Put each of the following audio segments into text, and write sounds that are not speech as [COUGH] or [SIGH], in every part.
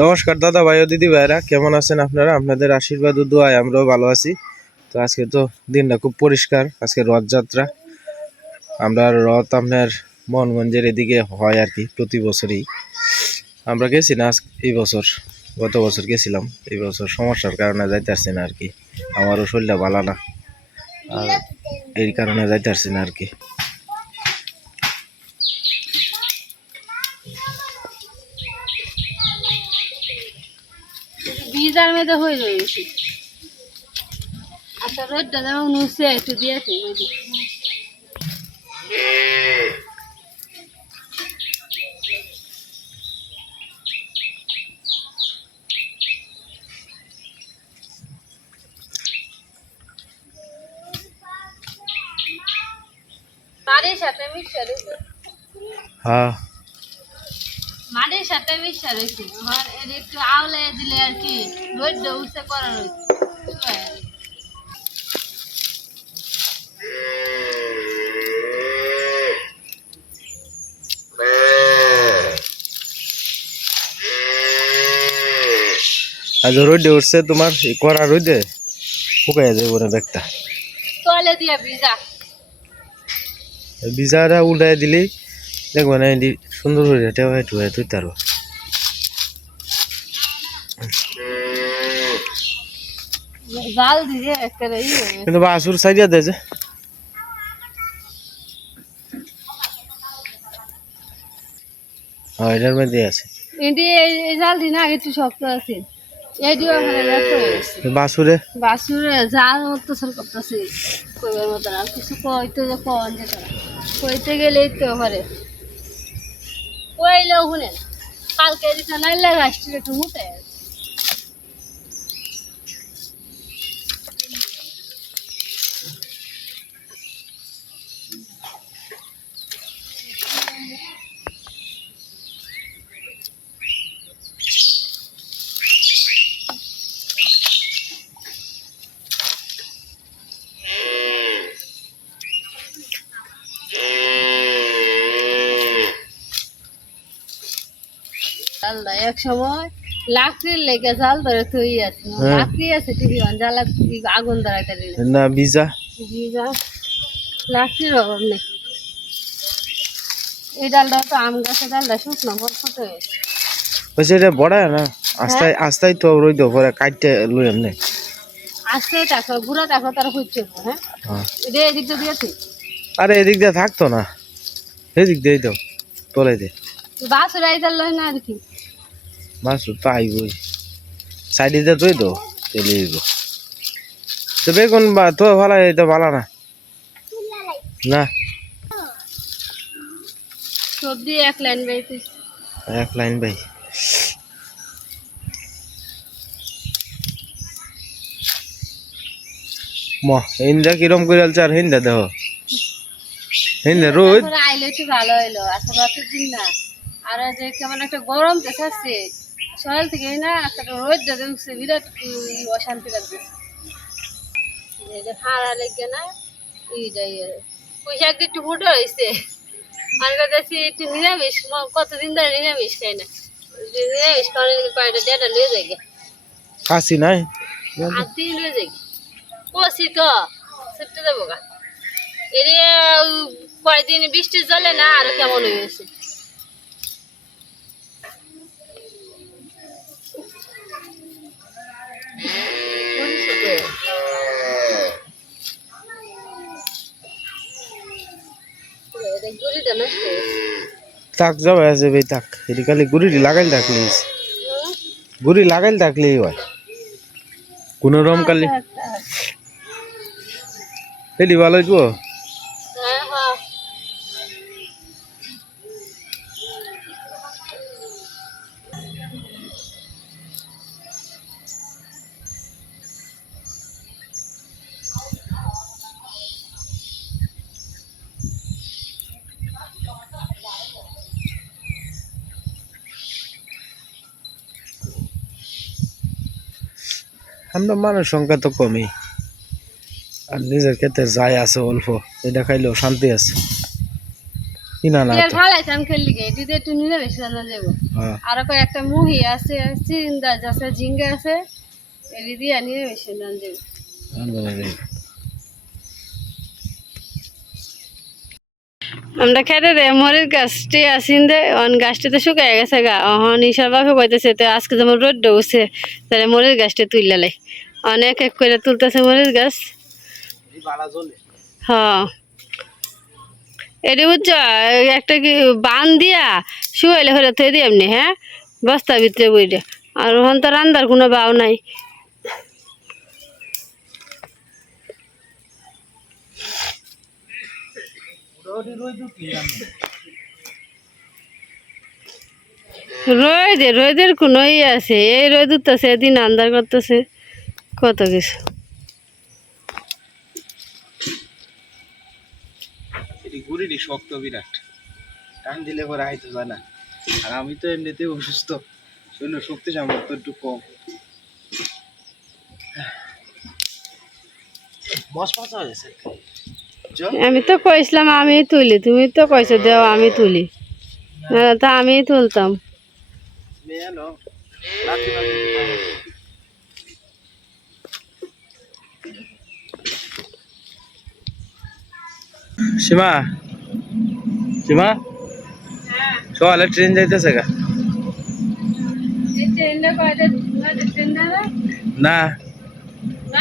নমস্কার দাদা ভাই ও দিদি ভাইরা, কেমন আছেন আপনারা? আপনাদের আশীর্বাদ ও দোয়ায় আমরাও ভালো আছি। তো আজকে তো দিনটা খুব পরিষ্কার, আজকে রথযাত্রা। আমরা রথ আপনার মোহনগঞ্জের এদিকে হয় আর কি, প্রতি বছরই। আমরা গেছি না এই বছর, গত বছর গেছিলাম। এই বছর সমস্যার কারণে যাইতে না আর কি। আমারও শরীরটা ভালো না। আর এই কারণে যাইতে পারছি না আর কি। বিজার মধ্যে হয়ে আচ্ছা রোদটা যেমন একটু দিয়েছে সাথে মিশা হ্যাঁ। মাটির সাথে মিশা রয়েছে। আমার এর একটু আউলে দিলে আর কি রোদটা উঠতে করা রয়েছে। আজ রোদে উঠছে তোমার কড়া রোদে শুকাই যাবে না ব্যাগটা তলে দিয়া ভিজা। বিজারা উল্টাই দিলি দেখব না এটি সুন্দর হয়ে টেওয়া টুয়ে তুই তারো জাল কিন্তু বাসুর সাইডিয়া দেয় যে। এটার মধ্যে আছে। এটি এই এই জালটি না একটু শক্ত আছে। এটিও ওখানে ব্যর্থ হয়ে গেছে। বাসুরে? বাসুরে জাল অত্যাচার করতেছে। কইবার মতো আর কিছু কইতে যে কন যে কইতে গেলেই তো পারে কইলেও শুনেন। কালকে দিতে নাইলে রাষ্ট্রীয় একটু মুটে জালটা এক সময় লাকড়ির লেগে জাল ধরে থই আছে। হ্যাঁ। লাকড়ি আছে আগুন ধরাইতে না বিজা ভিজা। লাকড়ির অভাব নেই। এই ডালটা তো আম গাছের ডালটা শুকনো হয়েছে বলছে এটা বড় না? আস্তাই তো রইদ পরে কাটতে লই এমনি আজকে টাকা বুড়া টাকা তার হচ্ছে হ্যাঁ? হ্যাঁ। এটা এদিক দিয়েছি। আরে এদিক দিয়ে থাকতো না। এদিক দিয়ে তো তোলাই দে বাস রাইতার লয় না আর কি। বাসুর তো আইবই সাইডে দিয়ে তুই তো চলে যাইব তো বেগুন বা তো ভালো এটা ভালো না। না? সবজি এক লাইন বেরিয়েছে এক লাইন ভাই ম হিন্দা কিরম করে আলছে আর হিন্দা দেহ। হিন্দা রোদ আইলে একটু ভালো হইল আসলে রথের দিন না। আর যে কেমন একটা গরম দেখাচ্ছে। সকাল থেকে না একটা রোদ দেখছে বিরাট অশান্তি এই হারা লেগে না এইটাই পয়সা একটু ফুটো হয়েছে মনে করতেছি একটু নিরামিষ কতদিন ধরে নিরামিষ খাই না। নিরামিষ খাওয়ার লেগে কয়েকটা ডেটা লয়ে যায় গে। কাশি নাই? আর তিন লয়ে যায়। কষি তো সেপতে দেবো গা। এর কয়েকদিন বৃষ্টি জলে না আরও কেমন হয়ে তাক যাবে আছে ভাই তাক এটি খালি গুড়ি লাগাইল থাকলি? গুড়ি লাগাইল থাকলি হয় কোনো রম কালি এটি ভালো হইব? আমরা মানুষ সংখ্যা তো কমই। আর নিজের ক্ষেত্রে যাই আছে অল্প। এটা খাইলেও শান্তি আছে। কিনা না দিদি একটু হ্যাঁ। আর একটা মুহি আছে চিন্দাজ আছে ঝিঙ্গা আছে বেশি যাব আমরা খেতে রে মরির গাছটি আসিন দে, অন গাছটি তো শুকাই গেছে গা। অহন ঈশার বাপে তো আজকে যেমন রোদ উঠছে, তাহলে মরির গাছটি তুললে লাই অনেক এক করে তুলতেছে মরির গাছ। হ্যাঁ এটি বুঝছ একটা কি বান দিয়া শুয়াইলে হলে থই দিই এমনি হ্যাঁ? বস্তার ভিতরে বইটা আর ওখান তো রান্দার কোনো বাও নাই। রোদে রোদের কোনো ইয়ে আছে। এই রোদ উঠতেছে, এদিন আন্দার করতেছে, কত কিছু। গুড়িটি শক্ত বিরাট। টান দিলে পরে আইতে যায় না। আর আমি তো এমনিতেই অসুস্থ। শরীর শক্তি সামর্থ্য একটু কম। বস পাঁচ হয়ে গেছে চল আমি তো কইছিলাম আমি তুলি তুমি তো কইছো দেও আমি তুলি। না, তা আমি তুলতাম। সীমা? সীমা? সকালে ট্রেন যাইতেছে গা। না। না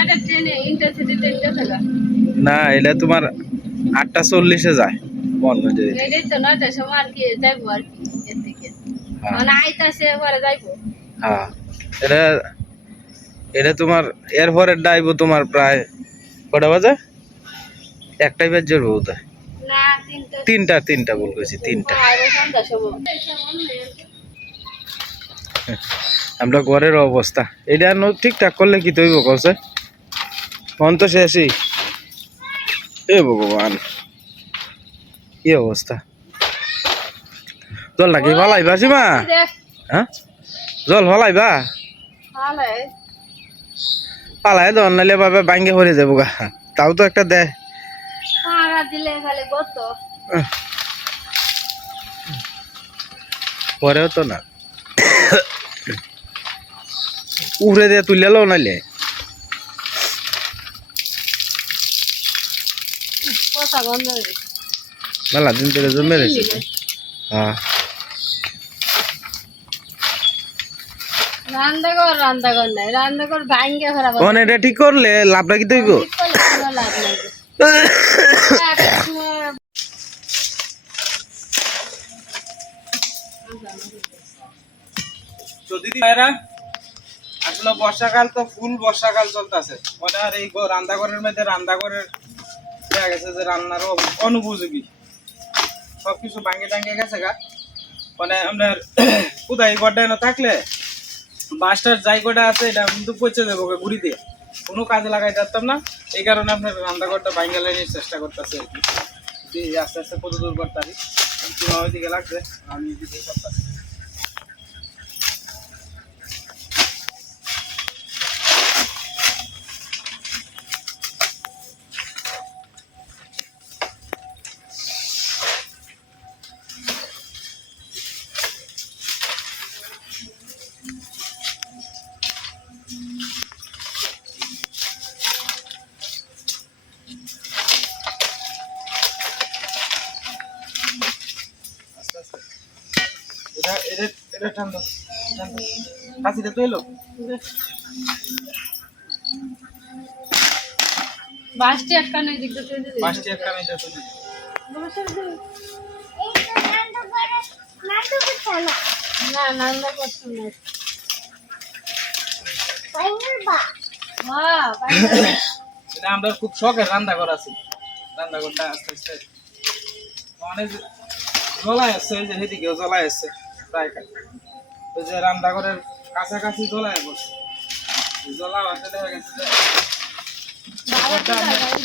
এটা তোমার আটটা চল্লিশে যায় মনগঞ্জে হ্যাঁ। এটা এটা তোমার এরপরের ডাইব তোমার প্রায় কটা বাজে? একটাই বেজ জোর বোধ তিনটা। তিনটা বল কইছি তিনটা। আমরা ঘরের অবস্থা। এটা ন ঠিকঠাক করলে কি তৈব কছে মন তো শেষই। এ ভগবান। কি অবস্থা? জল নাকি ভালাইবা সীমা? হ্যাঁ? জল ভালাইবা? পালাই দন নাইলে বাবে বাঙ্গে ভরে যাব গা। তাও তো একটা দে। পরেও তো না। উড়ে দিয়ে তুলে লো নাইলে কথা গন্ধ মেলা দিন ধরে জমে রয়েছে। হ্যাঁ। রান্নাঘর রান্নাঘর নাই রান্নাঘর ভাঙ্গে ফেরা ওখানে এটা ঠিক করলে লাভটা কি তৈব লাভ নাই। তো দিদি ভাইরা আসলে বর্ষাকাল তো ফুল বর্ষাকাল চলতেছে। মানে আর এই রান্নাঘরের মধ্যে রান্নাঘরের দেখা গেছে যে রান্নার অনুপযোগী। সব কিছু ভাঙে টাঙ্গে গেছে গা। মানে আপনার [CLEARS THROAT] কোথায় গড্ডা না থাকলে বাসটার যাই কটা আছে, এটা কিন্তু পচে গা ঘুরি দিয়ে কোনো কাজে লাগাই যাতাম না। এই কারণে আপনার রান্নাঘরটা ভাঙ্গা লাইনের চেষ্টা করতেছে আর কি। আস্তে আস্তে কত দূর করতে পারি কীভাবে দিকে লাগছে আমি দিকে এটা এটা এটা ঠান্ডা। ঠান্ডা কাশিটা তো এলো। বাসটি একখানে দিক দিয়ে পাঁচটি একটা এটা তো না নান্দা করছ না। মা এটা আমরা খুব শখের রান্না করা আছে। রান্না করতে আস্তে আস্তে অনেক জ্বলাই আসছে ওই যে সেদিকেও জ্বলাই আসছে প্রায় ওই যে রান্নাঘরের কাছাকাছি জ্বলাই বসে। জ্বলা আসতে দেখা গেছে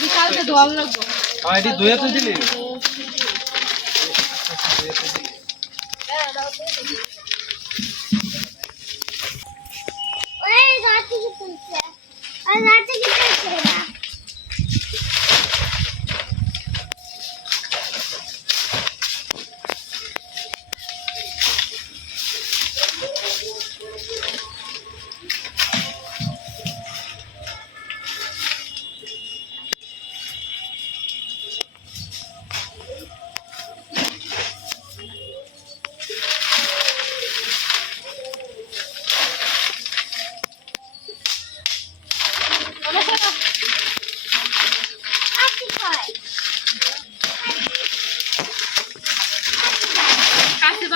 যে কালকে দোয়াল লাগবো। আমার এটি ধুয়ে তো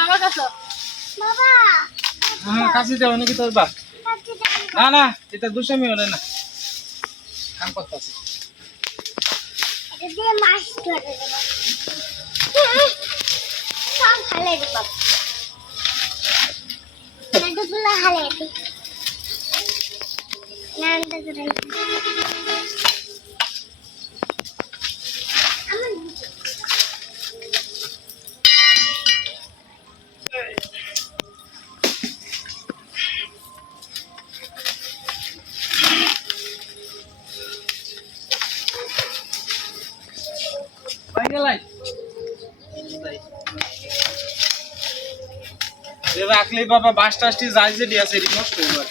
আমার কাছে। বাবা হ্যাঁ কাছে না না এটা দুষ্টামি হলে না। মাছ এ রাখলে বাবা বাস টাসটি যাই যে দিয়েছে এটি নষ্ট হয়ে যাবে।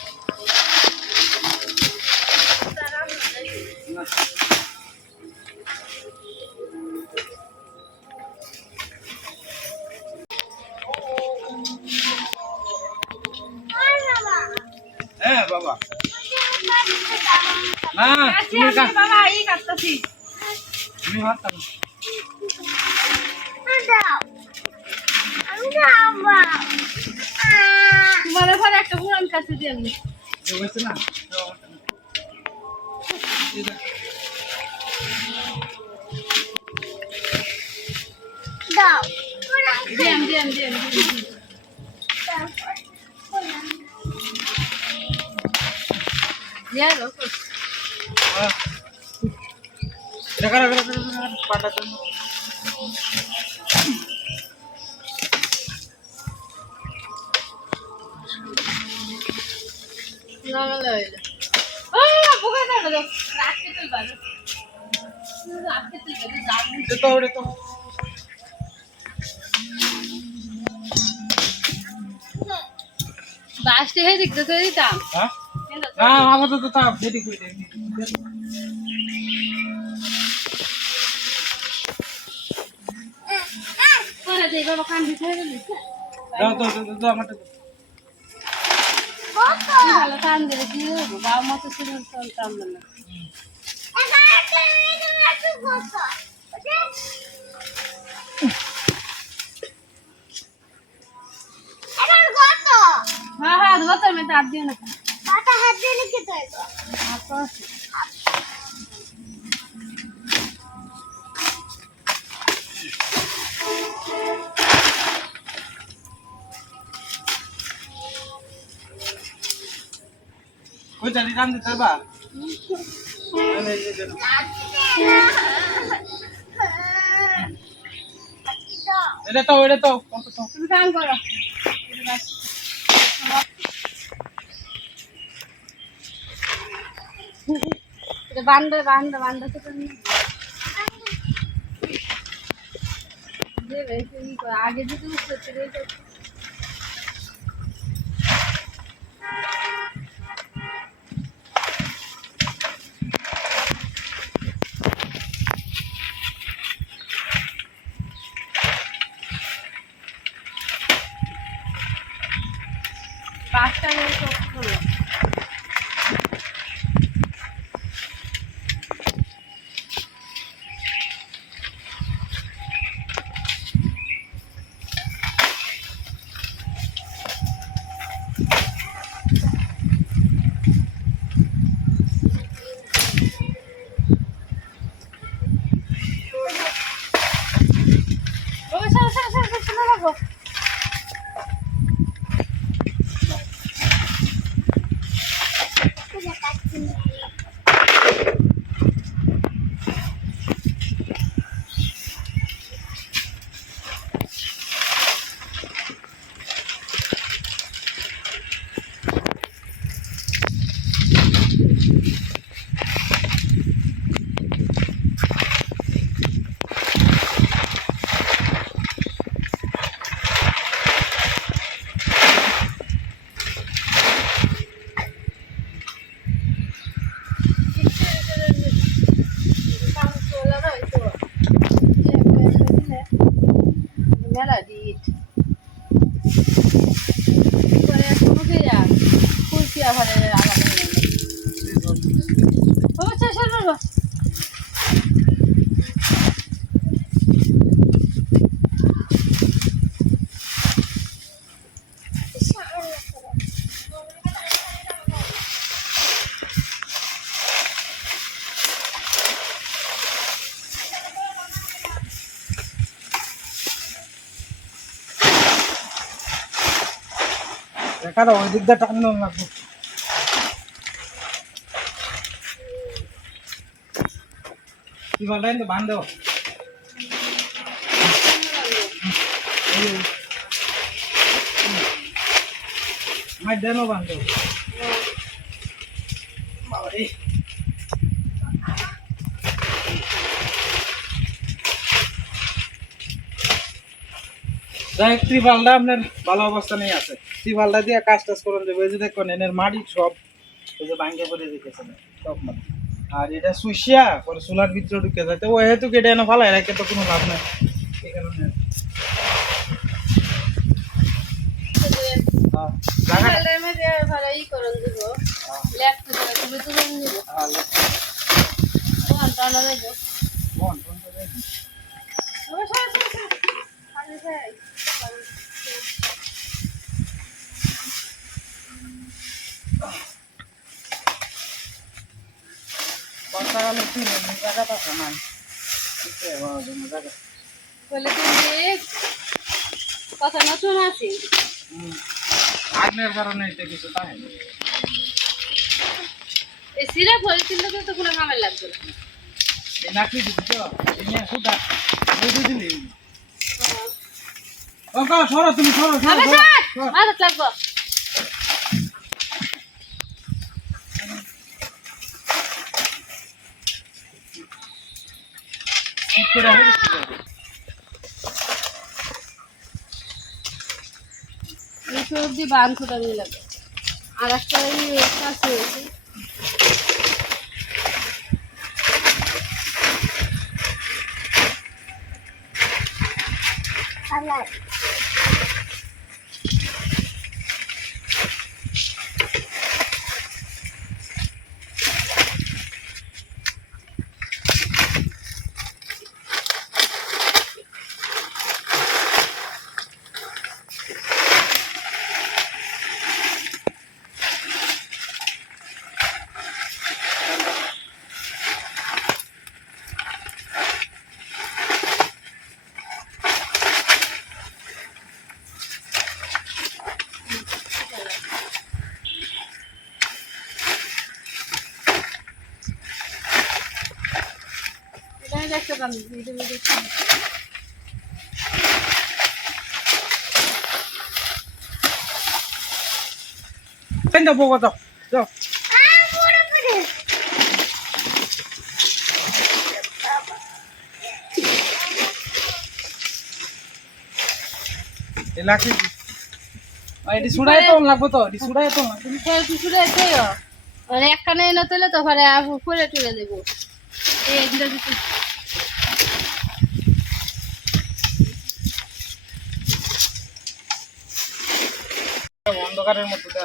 বাবা হ্যাঁ বাবা। না তুমি এই তুমি হাত পুরান কাছে দিয়ে আমি যে হয়েছে না এই যে, দাও দিয়াম দিয়াম দিয়াম দিয়া লোক আহ। এটা কারা কারা কারা কারা পাটা বাসটি হয়ে দিকতে তো দিতাম হ্যাঁ না আপাতত থাক দেরি করে দে। পরে দেই বাবা কান দিতে হয়ে গেলি দাও দাও দাও, দাও আমারটা দাও। কি ভালো কান দিলে কি হব বাবা মতো ছিল কাম না হ্যাঁ হ্যাঁ ধোয়া তো আমি তার দিও না ওই জানি কান দিতে পারবা এই নে, এই যে, এই যে। এটা তো এটা তো কোনটা তো তুমি কাম করো এটা বান্ধে বান্ধে বান্ধে তো তুমি দেবে তুমি কো- আগে যদি তারপরে Cara, onde dá tá no na দেনো বান্ধব। বাবারে। যাই ত্রিপালটা আপনার ভালো অবস্থা নেই আছে। ত্রিপালটা দিয়ে কাজ টাজ করেন যাবে যে দেখুন, এনের মাটি সব এই যে ভাঙ্গে পড়ে রেখেছেন সব মাটি। আর এটা সুইসিয়া পরে সোলার ভিতরে ঢুকে যায়। তো ও হেতু কেটে এনে ফালাই রাখে তো কোনো লাভ নাই। এই কারণে হ্যাঁ, বর্ষাকালে কি নেই, জায়গাটা আছে নাই। জায়গা। বলে তুমি কথা নতুন আছি। আগ্নের কারণে এটা কিছু তাই। এই সিরা ভরি কিনলে তো কোনো কামে লাগবে না নাকলি দিবি নিয়ে সুদা। ওই দিলি। সরো তুমি, সরো, সরো, লাগবো এই সবজি বান্ধটা নিয়ে লাগবে? আর একটা কাছে হয়েছে কালার এটা হচ্ছে একটা বান্ধ ভিডিও ভিডিও এই দাও, বউয়া দাও, দাও। এই লাকড়ি দি। আর এটি সুড়াই তো লাগবে তো এটি তো লাগবে এনে তুলে তো ঘরে করে তুলে দেবো এই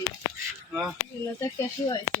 নতুন আছি হ্যাঁ ক্যাশু হয়েছে।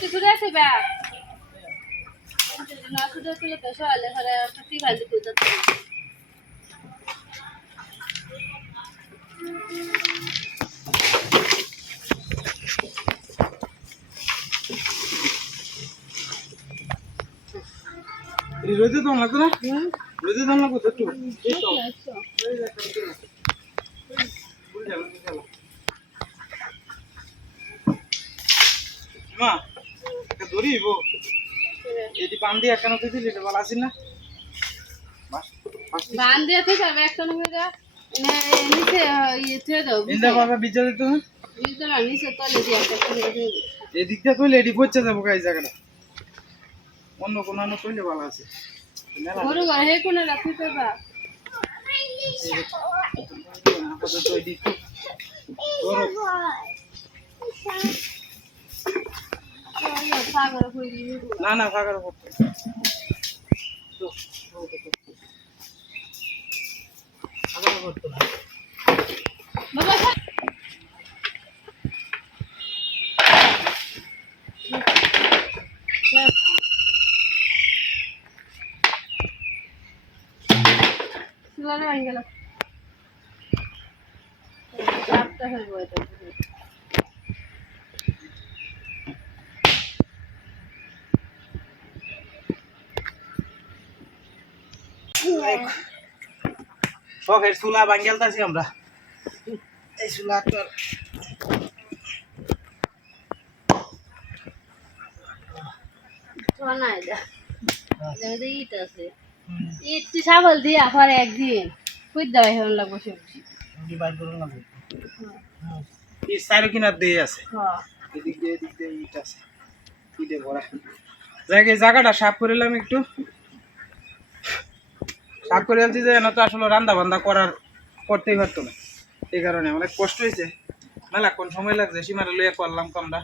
এটা শুধু আছে ব্যাগ না শুধু ছিল তো সকালে ঘরে প্রতি ভাজি করতে এই রোদে লাগতো না? রোদে তো লাগতো একটু। মা একটা দড়ি বো এটি পান দিয়ে একখানা তুই দিলি এটা ভালো আছিস না বান দিয়ে থেকে যাবে একটা নমে যা নিচে ইয়ে থুয়ে দাও ইন্দা বাবা বিচার দিতে নিচে না নিচে তলে দিয়ে একটা করে দিয়ে দাও। এদিক দিয়ে কইলে এটি পচে যাব এই জায়গাটা অন্য কোনো অন্য কইলে ভালো আছে গরু ঘর হে কোনে রাখি পেবা আপাতত এটি একটু না না ফাঁকার আই গেল। চাপটা হয়ে গেছে শখের চুলা বাঙ্গেলতাছি আমরা। এই চুলা তো আর- শোনা এটা এটা ইট আছে। ইট সাবল দিয়া পরে একদিন দেওয়া লাগবো সবজি কিনার দিয়ে আছে। হ্যাঁ। এদিক দিয়ে এদিক দিয়ে ইট আছে। ইটে ভরা। জায়গায় জায়গাটা সাফ করে একটু। সাফ করে আনছি যে না তো আসলে রান্না বান্দা করার করতেই পারতো না। এই কারণে অনেক কষ্ট হয়েছে। মেলাক্ষণ সময় লাগছে সীমারে লইয়া করলাম কামটা।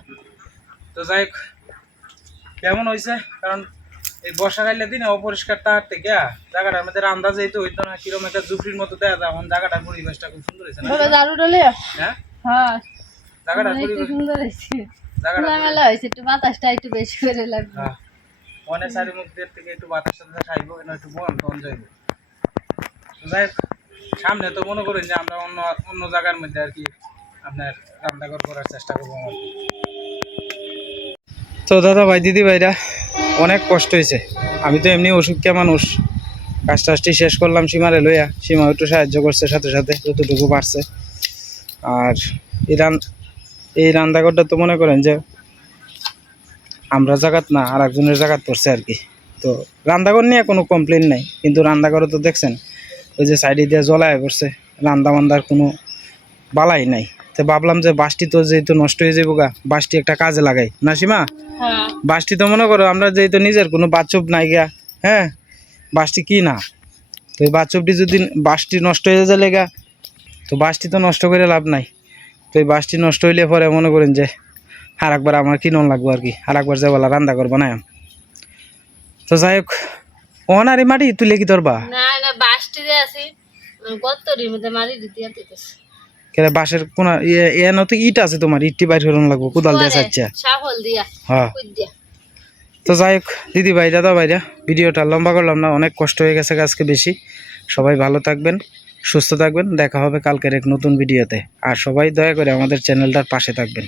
তো যাই কেমন হয়েছে? কারণ এই বর্ষাকালের দিনে অপরিষ্কার তাহার থেকে জায়গাটার মধ্যে রান্না যেহেতু হইতো না কিরম একটা জুফরির মতো দেখা যায় এখন জায়গাটার পরিবেশটা খুব সুন্দর হয়েছে হ্যাঁ? হ্যাঁ। জায়গাটার পরিবেশ সুন্দর হয়েছে। জায়গাটা হয়েছে একটু বাতাসটা একটু বেশি করে লাগবে। হ্যাঁ। মনে চারি মুখ দিয়ে থেকে একটু বাতাস টাতাস খাইবো একটু বন তখন যাইব। যাই সামনে তো মনে করেন যে আমরা অন্য অন্য জায়গার মধ্যে আর কি আপনার রান্নাঘর করার চেষ্টা করব তো দাদা ভাই, দিদি ভাইরা, অনেক কষ্ট হয়েছে। আমি তো এমনি অসুখকে মানুষ। কাজ টাজটি শেষ করলাম সীমারে লইয়া। সীমা একটু সাহায্য করছে, সাথে সাথে যতটুকু পারছে। আর এই রান এই রান্নাঘরটা তো মনে করেন যে আমরা জাগাত না আর একজনের জায়গাত পড়ছে আর কি। তো রান্নাঘর নিয়ে কোনো কমপ্লেন নাই, কিন্তু রান্নাঘরে তো দেখছেন ওই যে সাইডে দিয়ে জ্বলায় পড়ছে রান্দা বান্দার কোনো বালাই নাই। তো ভাবলাম যে বাসটি তো যেহেতু নষ্ট হয়ে যাব গা বাসটি একটা কাজে লাগাই। না সীমা? হ্যাঁ। বাসটি তো মনে করো আমরা যেহেতু নিজের কোনো বাচ্চব নাই গা হ্যাঁ? বাসটি কি না? তো এই বাচ্চবটি যদি বাসটি নষ্ট হয়ে যাবে গা তো বাসটি তো নষ্ট করে লাভ নাই। তো এই বাসটি নষ্ট হইলে পরে মনে করেন যে আর একবার আমার কিনন লাগবো আর কি? আর একবার যে বলা রান্না করব না তো যাই হোক অনারি মাটি তুলে কি ধরবা? না না বাসটি যে আছে। গত্তরির মধ্যে মারি দিতে দিতেছে কেন বাসের কোন এ তো ইট আছে তোমার ইটটি বাইর করুন লাগবো কোদাল দিয়ে চাচ্ছা সাফল দিয়া হ্যাঁ। তো যাই হোক দিদি ভাই দাদা ভাইরা ভিডিওটা লম্বা করলাম না অনেক কষ্ট হয়ে গেছে আজকে বেশি। সবাই ভালো থাকবেন সুস্থ থাকবেন দেখা হবে কালকের এক নতুন ভিডিওতে। আর সবাই দয়া করে আমাদের চ্যানেলটার পাশে থাকবেন।